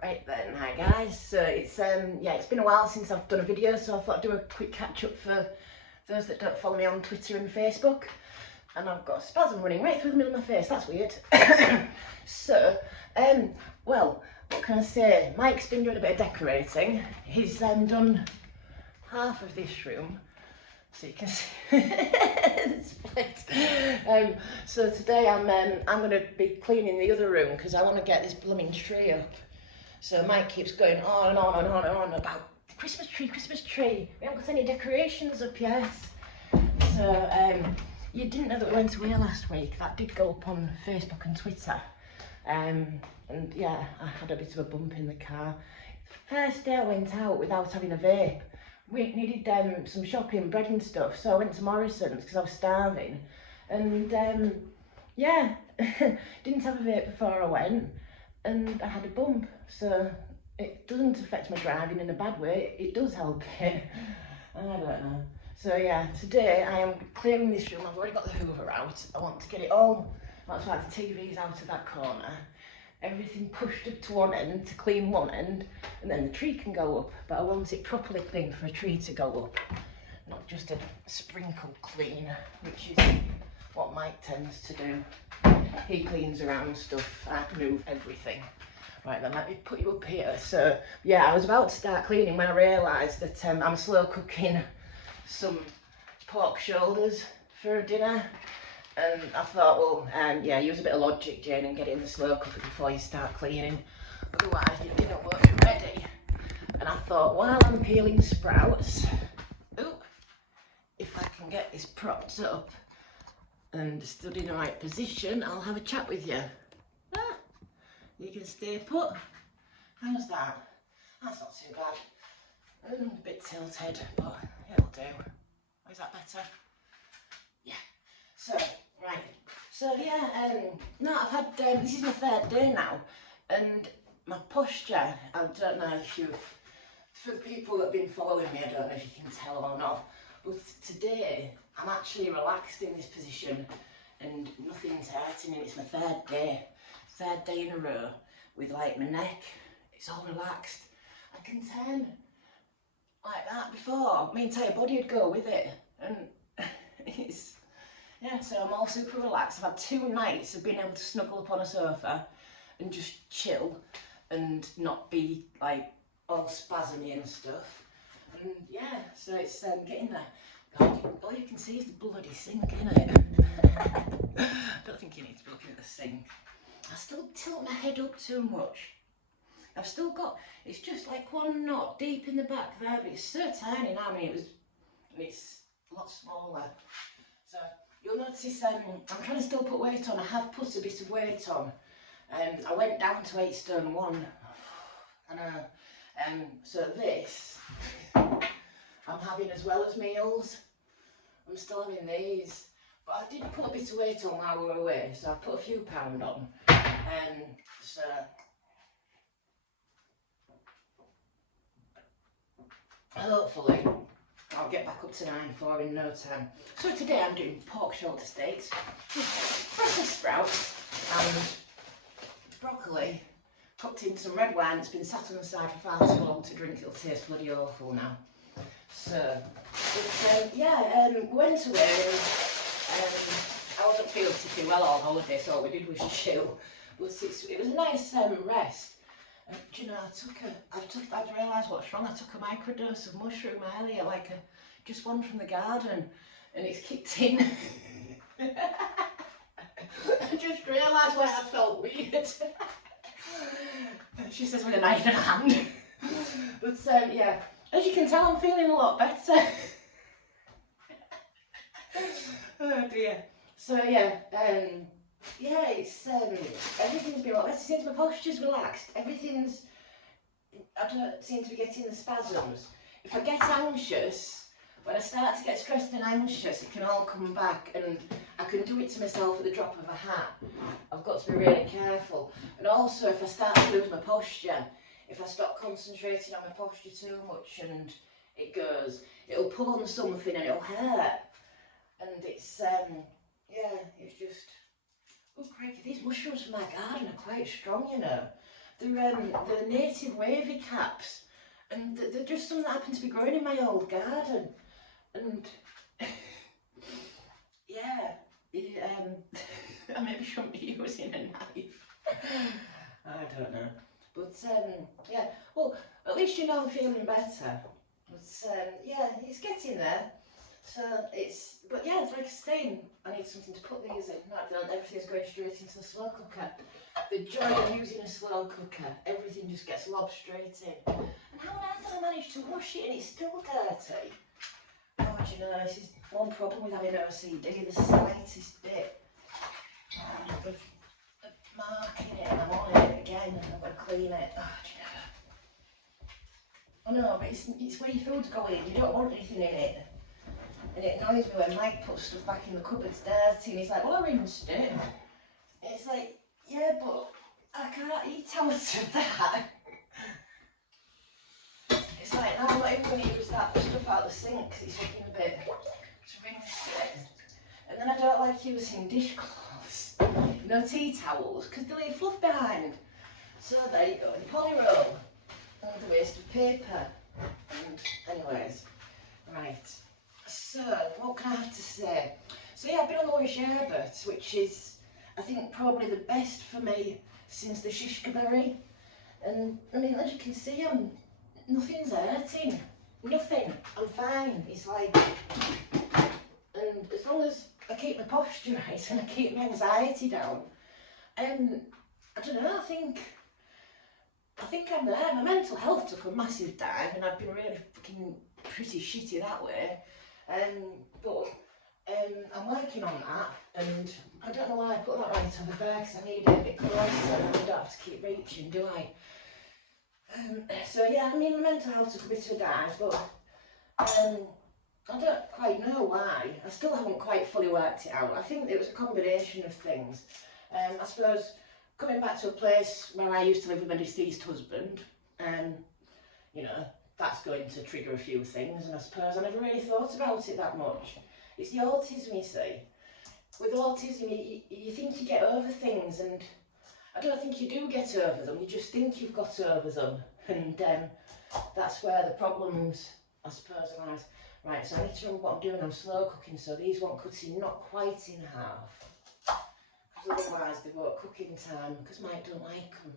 Right then, hi guys. So it's been a while since I've done a video, so I thought I'd do a quick catch up for those that don't follow me on Twitter and Facebook. And I've got a spasm running right through the middle of my face. That's weird. So, well, what can I say? Mike's been doing a bit of decorating. He's done half of this room, so you can see the split. So today I'm going to be cleaning the other room because I want to get this blooming tree up. So Mike keeps going on and on and on and on about the Christmas tree, Christmas tree. We haven't got any decorations up yet. So you didn't know that we went away last week. That did go up on Facebook and Twitter. And yeah, I had a bit of a bump in the car. First day I went out without having a vape. We needed some shopping, bread and stuff. So I went to Morrison's because I was starving. And yeah, didn't have a vape before I went. And I had a bump, so it doesn't affect my driving in a bad way, it does help it. I don't know. So yeah, today I am clearing this room. I've already got the hoover out. I want to get it all, that's why the TV's out of that corner. Everything pushed up to one end to clean one end, and then the tree can go up. But I want it properly clean for a tree to go up, not just a sprinkle clean, which is what Mike tends to do. He cleans around stuff, I move everything. Right then, let me put you up here. So yeah, I was about to start cleaning when I realised that I'm slow cooking some pork shoulders for dinner. And I thought, well, yeah, use a bit of logic, Jane, and get it in the slow cooker before you start cleaning. Otherwise, your dinner won't be ready. And I thought, while I'm peeling sprouts, if I can get this propped up and stood in the right position, I'll have a chat with you. You can stay put. How's that? That's not too bad. A bit tilted, but it'll do. Is that better? Yeah. So, right. So yeah, no, I've had, this is my third day now, and my posture, I don't know if you've, for the people that have been following me, I don't know if you can tell or not, but today I'm actually relaxed in this position and nothing's hurting, and it's my third day in a row with like my neck, it's all relaxed. I can turn like that before, my entire body would go with it, and it's, yeah, so I'm all super relaxed. I've had 2 nights of being able to snuggle up on a sofa and just chill and not be like all spasmy and stuff. And yeah, so it's getting there. God, all you can see is the bloody sink, innit? I don't think you need to be looking at the sink. I still tilt my head up too much. I've still got, it's just like one knot deep in the back there, but it's so tiny now. I mean, it's a lot smaller. So you'll notice I'm trying to still put weight on. I have put a bit of weight on. I went down to 8 stone 1. I know. So this I'm having as well as meals. I'm still having these, but I did put a bit of weight on while we were away, so I put a few pound on. So hopefully I'll get back up to 9-4 in no time. So today I'm doing pork shoulder steaks, Brussels sprouts and broccoli cooked in some red wine that's been sat on the side for far too long to drink. It'll taste bloody awful now. So, but, yeah, we went away and I wasn't feeling particularly well all holiday, so all we did was chill. But it was a nice rest. Do you know, I've realised what's wrong. I took a microdose of mushroom earlier, like just one from the garden, and it's kicked in. I just realised why I felt weird. She says with a knife in her hand. But yeah, as you can tell, I'm feeling a lot better. Oh dear. So yeah, yeah, it's everything's been a lot better since my posture's relaxed. I don't seem to be getting the spasms. If I get anxious, when I start to get stressed and anxious, it can all come back, and I can do it to myself at the drop of a hat. I've got to be really careful. And also, if I start to lose my posture, if I stop concentrating on my posture too much and it goes, it'll pull on something and it'll hurt. And it's, yeah, it's just, oh crikey, these mushrooms from my garden are quite strong, you know. They're native wavy caps, and they're just some that happen to be growing in my old garden. And yeah, I maybe shouldn't be using a knife. I don't know. But yeah, well, at least you know I'm feeling better. But yeah, it's getting there. So but yeah, it's like a stain. I need something to put these in. Not done. Everything's going straight into the slow cooker. The joy of using a slow cooker, everything just gets lobbed straight in. And how on earth did I manage to wash it and it's still dirty? Oh, do you know, this is one problem with having OCD, the slightest bit of marking it and I'm on it again and I've got to clean it. Oh, do you know? I know, but it's where your food's going, you don't want anything in it. And it annoys me when Mike puts stuff back in the cupboards dirty and he's like, well, I rinsed it. And it's like, yeah, but I can't eat out of that. It's like, no, I'm not even going to use that stuff out of the sink because it's looking a bit to rinse it. And then I don't like using dishcloths, you know, tea towels, because they leave fluff behind. So there you go, the polyroll and the waste of paper. And anyways, right. So, what can I have to say? So yeah, I've been on the Wish Herbert, which is, I think, probably the best for me since the shishka berry. And, I mean, as you can see, nothing's hurting. Nothing. I'm fine. It's like, and as long as I keep my posture right and I keep my anxiety down, I don't know, I think I'm there. My mental health took a massive dive and I've been really fucking pretty shitty that way. But I'm working on that, and I don't know why I put that right over there because I need it a bit closer and I don't have to keep reaching, do I? So yeah, I mean, my mental health took a bit of a dive, but I don't quite know why. I still haven't quite fully worked it out. I think it was a combination of things. I suppose coming back to a place where I used to live with my deceased husband, you know, that's going to trigger a few things, and I suppose I never really thought about it that much. It's the autism, you see. With autism, you think you get over things, and I don't think you do get over them, you just think you've got over them, and that's where the problems, I suppose, lies. Right, so I need to remember what I'm doing. I'm slow cooking, so these won't cut in, not quite in half, because otherwise they won't cook in time, because Mike don't like them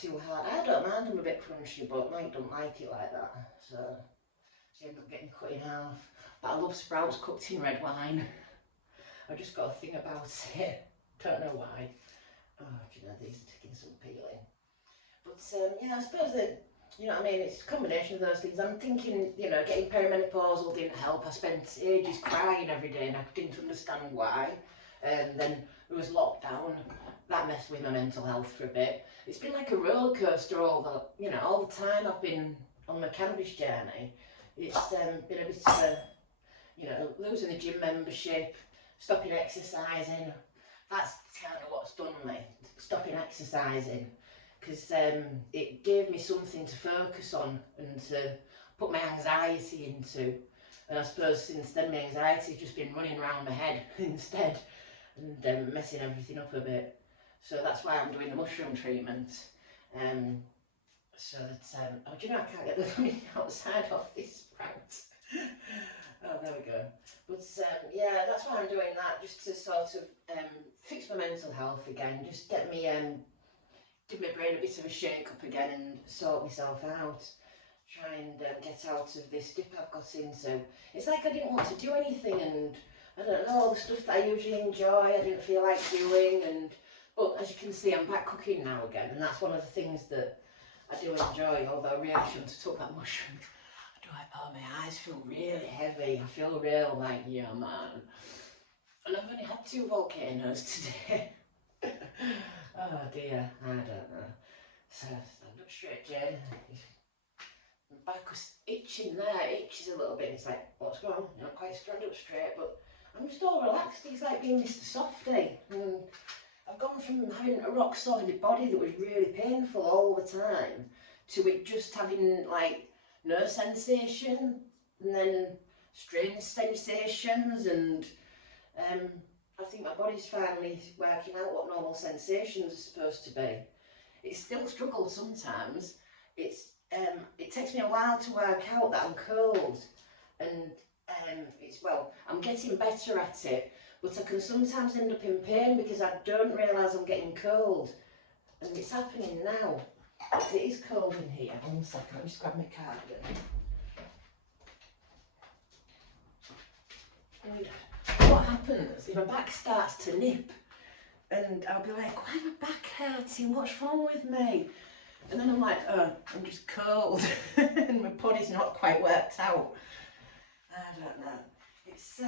too hard. I don't mind them a bit crunchy, but Mike don't like it like that, so they end up getting cut in half. But I love sprouts cooked in red wine. I've just got a thing about it, don't know why. Oh, do you know, these are taking some peeling. But yeah, I suppose that, you know what I mean, it's a combination of those things. I'm thinking, you know, getting perimenopausal didn't help. I spent ages crying every day and I didn't understand why. Then there was lockdown. That messed with my mental health for a bit. It's been like a roller coaster all the time I've been on my cannabis journey. It's been a bit of a, you know, losing the gym membership, stopping exercising. That's kind of what's done me, stopping exercising, because it gave me something to focus on and to put my anxiety into. And I suppose since then my anxiety's just been running around my head instead and messing everything up a bit. So that's why I'm doing the mushroom treatment. So that, oh, do you know, I can't get the money outside off this sprout. Oh, there we go. But yeah, that's why I'm doing that, just to sort of fix my mental health again, just get me, give my brain a bit of a shake up again and sort myself out. Try and get out of this dip I've got into. It's like I didn't want to do anything, and I don't know, all the stuff that I usually enjoy, I didn't feel like doing, but as you can see, I'm back cooking now again, and that's one of the things that I do enjoy, although I really shouldn't have took that mushroom. Oh, my eyes feel really heavy. I feel real like, yeah, man. And I've only had 2 volcanoes today. Oh dear, I don't know. So, stand up straight, Jane. My back was itching there, it itches a little bit. It's like, what's going on? Not quite stand up straight, but I'm just all relaxed. It's like being Mr. Softy. And I've gone from having a rock solid body that was really painful all the time to it just having like no sensation, and then strange sensations, and I think my body's finally working out what normal sensations are supposed to be. it still struggles sometimes. It takes me a while to work out that I'm cold, and well, I'm getting better at it, but I can sometimes end up in pain because I don't realise I'm getting cold, and it's happening now. It is cold in here. 1 second, I'll just grab my cardigan. And what happens if my back starts to nip, and I'll be like, why is my back hurting? What's wrong with me? And then I'm like, oh, I'm just cold, and my body's not quite worked out. I don't know. It's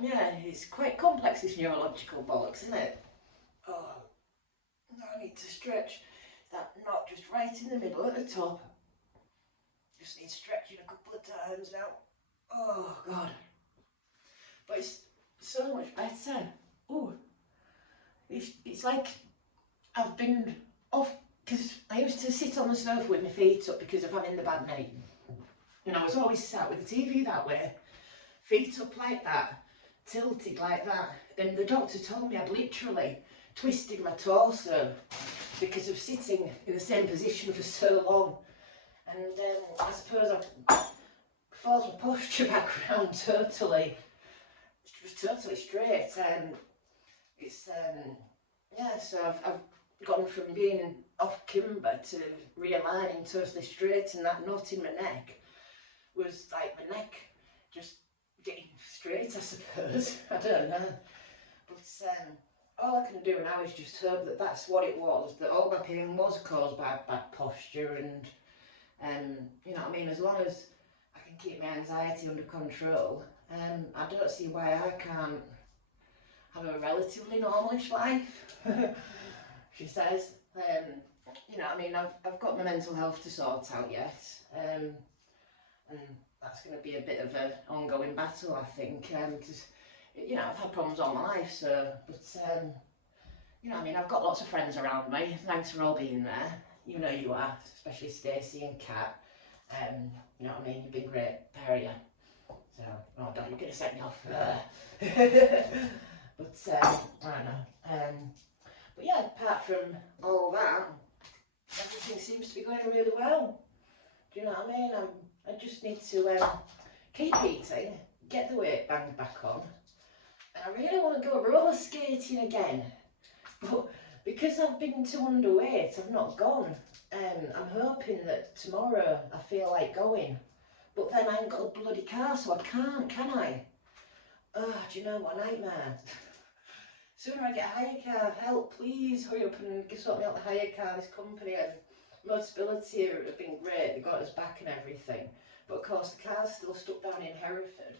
yeah, it's quite complex, this neurological bollocks, isn't it? Oh, I need to stretch that knot just right in the middle at the top. Just need stretching a couple of times now. Oh God. But it's so much better. Oh, it's like I've been off, because I used to sit on the sofa with my feet up because of having the bad knee. And I was always sat with the TV that way, feet up like that, tilted like that. And the doctor told me I'd literally twisted my torso because of sitting in the same position for so long. And I suppose I've forced my posture back around totally. It was totally straight. It's yeah, so I've gone from being off kimber to realigning totally straight, and that knot in my neck was like my neck just getting straight, I suppose. I don't know. But all I can do now is just hope that that's what it was, that all my pain was caused by bad posture, and you know what I mean, as long as I can keep my anxiety under control, I don't see why I can't have a relatively normalish life. She says. You know what I mean, I've got my mental health to sort out yet, and that's going to be a bit of an ongoing battle, I think, because you know, I've had problems all my life, so, but you know what I mean, I've got lots of friends around me. Thanks for all being there. You know you are, especially Stacey and Kat. You know what I mean, you've been great, pair of you. So, oh don't, you're going to set me off. But I don't know. But yeah, apart from all that, everything seems to be going really well. Do you know what I mean? I just need to keep eating, get the weight banged back on, and I really want to go roller skating again. But because I've been too underweight, I've not gone. I'm hoping that tomorrow I feel like going. But then I ain't got a bloody car, so I can't, can I? Oh, do you know what a nightmare? Sooner I get a hire car, help, please, hurry up and sort me out the hire car. This company and Motability have been great, they got us back and everything. But of course the car's still stuck down in Hereford,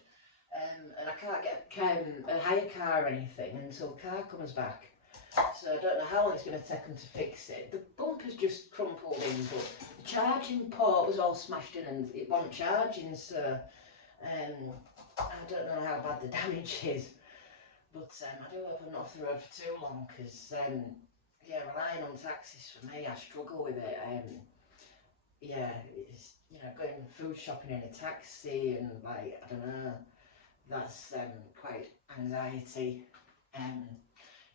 and I can't get a hire car or anything until the car comes back. So I don't know how long it's going to take them to fix it. The bumper's just crumpled in, but the charging port was all smashed in and it wasn't charging, so I don't know how bad the damage is. But I do hope I'm not off the road for too long, because yeah, relying on taxis for me, I struggle with it. Yeah, it's, you know, going food shopping in a taxi and like, I don't know, that's quite anxiety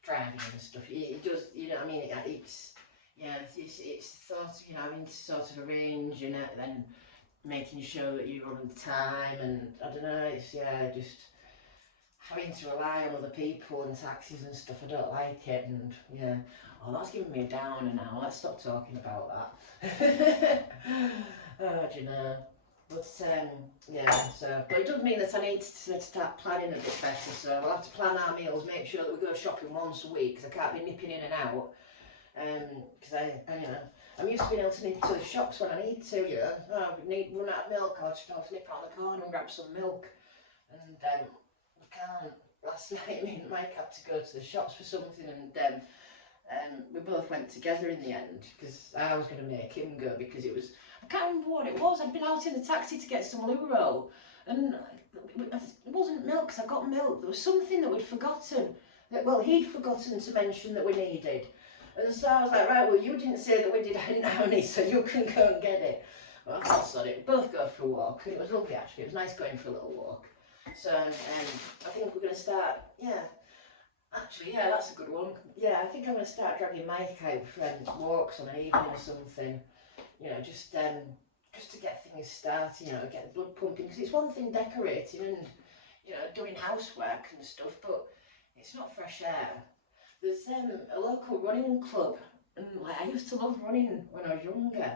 driving and stuff. It does, you know what I mean, it's yeah, it's sort of, you know, having to sort of arrange and then making sure that you're on time, and I don't know, it's, yeah, just having to rely on other people and taxis and stuff. I don't like it, and yeah, oh, that's giving me a downer now. Let's stop talking about that. Oh, do you know? But yeah, so, but it does mean that I need to start planning a bit better, so we'll have to plan our meals, make sure that we go shopping once a week, because I can't be nipping in and out, because I, you know, I'm used to being able to nip to the shops when I need to, you know. Oh, we run out of milk, I'll just have to nip around the corner and grab some milk, and we can't. Last night me and Mike had to go to the shops for something, and we both went together in the end, because I was going to make him go, because it was, I can't remember what it was. I'd been out in the taxi to get some loo roll, and it wasn't milk, because I got milk. There was something that we'd forgotten, that, well, he'd forgotten to mention that we needed. And so I was like, right, well, you didn't say that we did any, so you can go and get it. Well, I thought, sorry, we both go for a walk, and it was lovely actually. It was nice going for a little walk. So I think we're going to start, yeah, Actually, yeah, that's a good one. Yeah, I think I'm going to start dragging Mike out for walks on an evening or something. You know, just to get things started. You know, get the blood pumping. Because it's one thing decorating and you know doing housework and stuff, but it's not fresh air. There's a local running club, and like I used to love running when I was younger,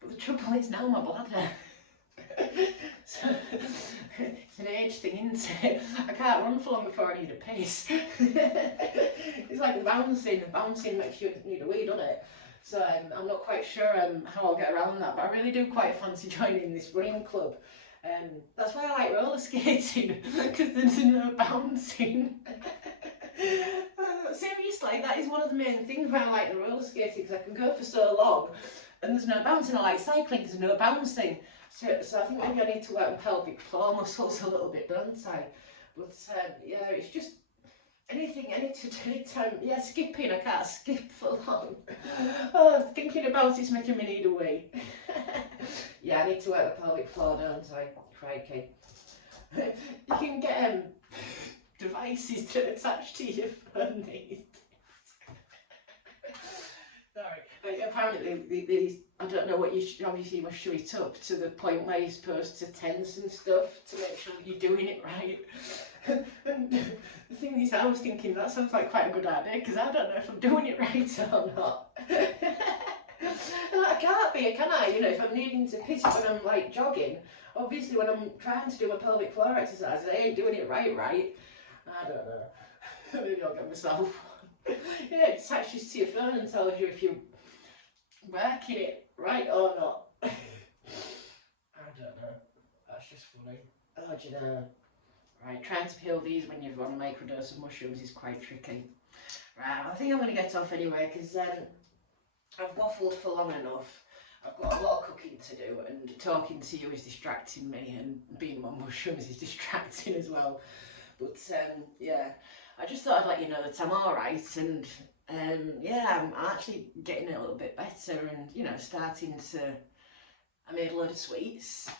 but the trouble is now my bladder. So it's an age thing, isn't it? I can't run for long before I need a piss. It's like bouncing makes you need a wee, doesn't it? So I'm not quite sure how I'll get around that, but I really do quite fancy joining this running club. That's why I like roller skating, because there's no bouncing. Seriously, that is one of the main things why I like the roller skating, because I can go for so long and there's no bouncing. I like cycling because there's no bouncing. So I think maybe I need to work on pelvic floor muscles a little bit, don't I? But yeah, it's just anything I need to do. Yeah, skipping, I can't skip for long. Oh, thinking about it's making me need a wee. Yeah, I need to work the pelvic floor, don't I? Crikey. You can get devices to attach to your phone these days. Sorry. Apparently, these, I don't know what you should, obviously you must show it up to the point where you're supposed to tense and stuff to make sure that you're doing it right. And the thing is, I was thinking that sounds like quite a good idea because I don't know if I'm doing it right or not. I can't be, can I? You know, if I'm needing to piss when I'm like jogging, obviously when I'm trying to do my pelvic floor exercises, I ain't doing it right. I don't know. Maybe I'll get myself. Yeah, it attaches to your phone and tells you if you're working it right or not. I don't know. That's just funny. Oh, do you know? Right, trying to peel these when you've on a microdose of mushrooms is quite tricky. Right, I think I'm going to get off anyway because I've waffled for long enough. I've got a lot of cooking to do and talking to you is distracting me and being on mushrooms is distracting as well. But yeah, I just thought I'd let you know that I'm alright and yeah, I'm actually getting a little bit better and you know, starting to, I made a load of sweets.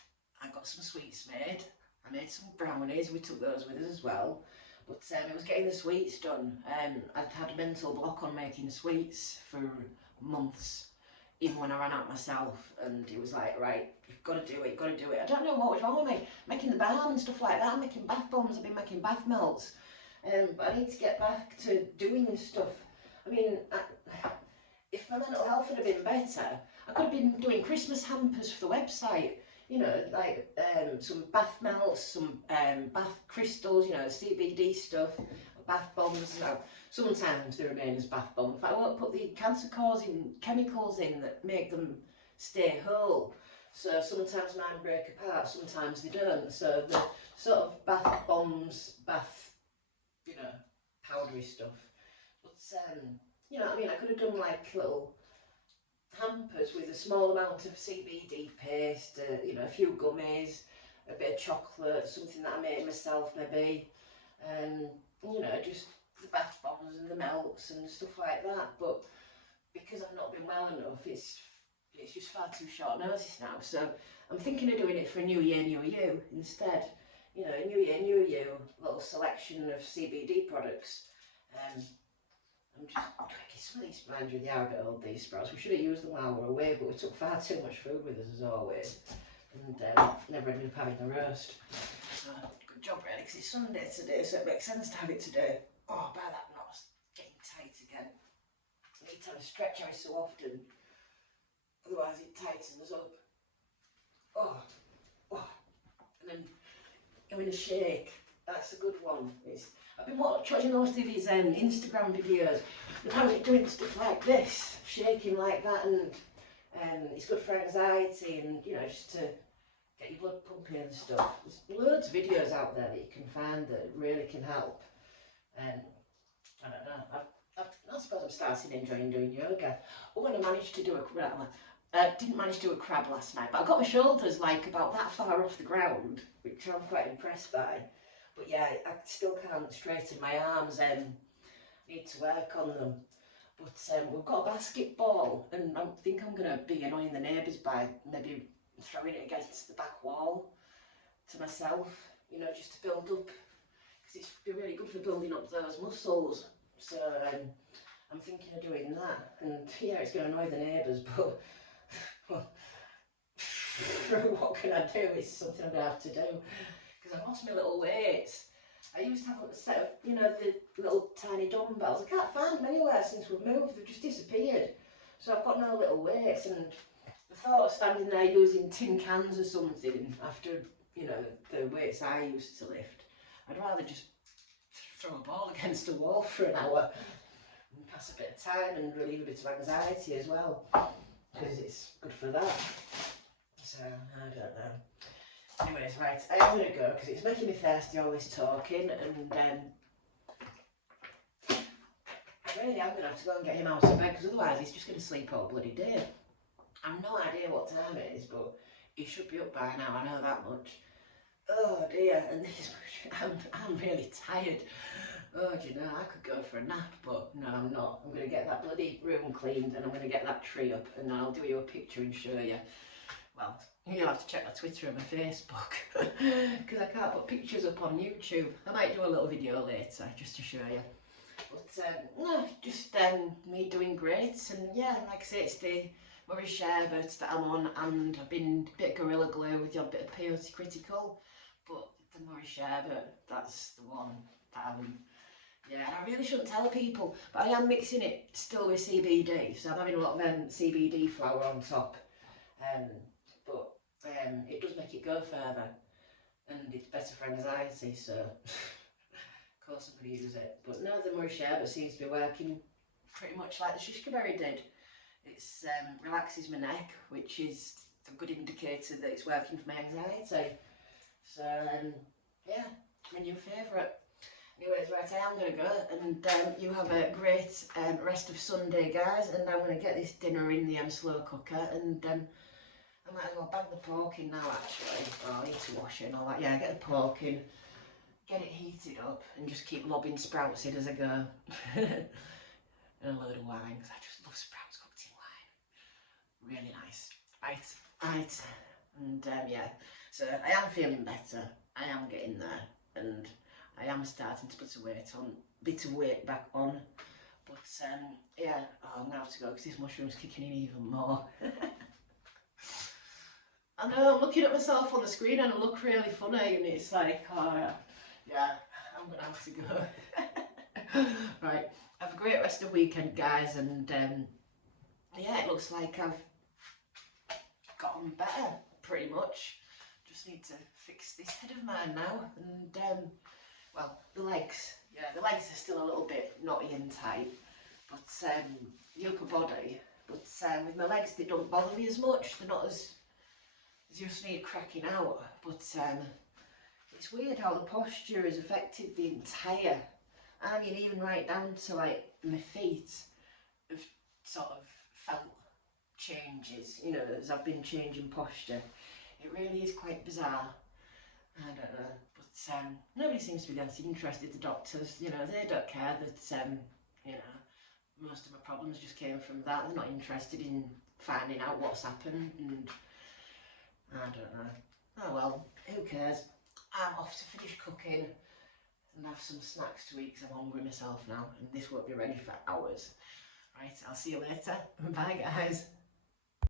I got some sweets made. I made some brownies, we took those with us as well. But it was getting the sweets done. I'd had a mental block on making sweets for months, even when I ran out myself, and it was like, right, you've got to do it, you've got to do it. I don't know what was wrong with me, making the balm and stuff like that. I'm making bath bombs, I've been making bath melts, but I need to get back to doing stuff. I mean, if my mental health had been better, I could have been doing Christmas hampers for the website. You know, like some bath melts, some bath crystals, you know, CBD stuff, bath bombs. You know, sometimes they remain as bath bombs. But I won't put the cancer-causing chemicals in that make them stay whole. So sometimes mine break apart, sometimes they don't. So the sort of bath bombs, you know, powdery stuff. But you know, I mean, I could have done like little hampers with a small amount of CBD paste, you know, a few gummies, a bit of chocolate, something that I made myself maybe, you know, just the bath bombs and the melts and stuff like that. But because I've not been well enough, it's just far too short notice now. So I'm thinking of doing it for a New Year, New You instead. You know, New Year, New You, little selection of CBD products. I'm just tricky. Some of these mind you, they are a bit old, these sprouts. We should have used them while we were away, but we took far too much food with us as always. And never ended up having the roast. Good job really, because it's Sunday today, so it makes sense to have it today. Oh, by that knot's getting tight again. I need to have a stretch every so often, otherwise it tightens up. Oh, and then having a shake. That's a good one. I've been watching most of his Instagram videos. Apparently doing stuff like this, shaking like that, and it's good for anxiety and you know just to get your blood pumping and stuff. There's loads of videos out there that you can find that really can help. I don't know. I suppose I'm starting enjoying doing yoga. Oh, and I managed to do didn't manage to do a crab last night, but I got my shoulders like about that far off the ground, which I'm quite impressed by. But yeah, I still can't straighten my arms. Need to work on them. But we've got a basketball, and I think I'm going to be annoying the neighbours by maybe throwing it against the back wall to myself, you know, just to build up, because it's really good for building up those muscles. So I'm thinking of doing that, and yeah, it's going to annoy the neighbours, but what can I do? It's something I'm going to have to do, because I've lost my little weights. I used to have a set of, you know, the little tiny dumbbells. I can't find them anywhere since we've moved. They've just disappeared. So I've got no little weights, and the thought of standing there using tin cans or something after, you know, the weights I used to lift, I'd rather just throw a ball against a wall for an hour and pass a bit of time and relieve a bit of anxiety as well, because it's good for that. So, I don't know. Anyways, right, I am going to go because it's making me thirsty, all this talking, and really I'm going to have to go and get him out of bed, because otherwise he's just going to sleep all bloody day. I've no idea what time it is, but he should be up by now, I know that much. Oh dear, and I'm really tired. Oh, do you know, I could go for a nap, but no, I'm not. I'm going to get that bloody room cleaned, and I'm going to get that tree up, and then I'll do you a picture and show you. Well, you'll have to check my Twitter and my Facebook, because I can't put pictures up on YouTube. I might do a little video later, just to show you. But, no, just me doing great, and yeah, like I say, it's the Murray Sherbet that I'm on, and I've been a bit of Gorilla Glue with your bit of Peyote Critical, but the Murray Sherbet, that's the one that I'm, yeah, and I really shouldn't tell people, but I am mixing it still with CBD, so I'm having a lot of CBD flour on top, but it does make it go further, and it's better for anxiety, so of course I'm going to use it. But no, the Murray Sherbet seems to be working pretty much like the shishka berry did. It relaxes my neck, which is a good indicator that it's working for my anxiety. So yeah, my new favourite. Anyways, right, I am going to go, and you have a great rest of Sunday, guys, and I'm going to get this dinner in the slow cooker, and I might as well bag the pork in now, actually. Oh, I need to wash it and all that. Yeah, get the pork in, get it heated up, and just keep lobbing sprouts in as I go. And a load of wine, because I just love sprouts cooked in wine. Really nice. Right. And yeah, so I am feeling better. I am getting there, and I am starting to put a bit of weight back on. But yeah, I'm going to have to go because this mushroom's kicking in even more. I know, I'm looking at myself on the screen and I look really funny, and it's like, oh yeah, I'm going to have to go. Right, have a great rest of the weekend, guys, and yeah, it looks like I've gotten better, pretty much. Just need to fix this head of mine now, and well, the legs are still a little bit knotty and tight, but the upper body, but with my legs they don't bother me as much, they're not as just need cracking out, but it's weird how the posture has affected the entire, I mean even right down to like my feet have sort of felt changes, you know, as I've been changing posture. It really is quite bizarre. I don't know, but nobody seems to be that interested, the doctors, you know, they don't care that, you know, most of my problems just came from that. They're not interested in finding out what's happened, and I don't know. Oh well, who cares? I'm off to finish cooking and have some snacks to eat because I'm hungry myself now, and this won't be ready for hours. Right, I'll see you later. Bye guys.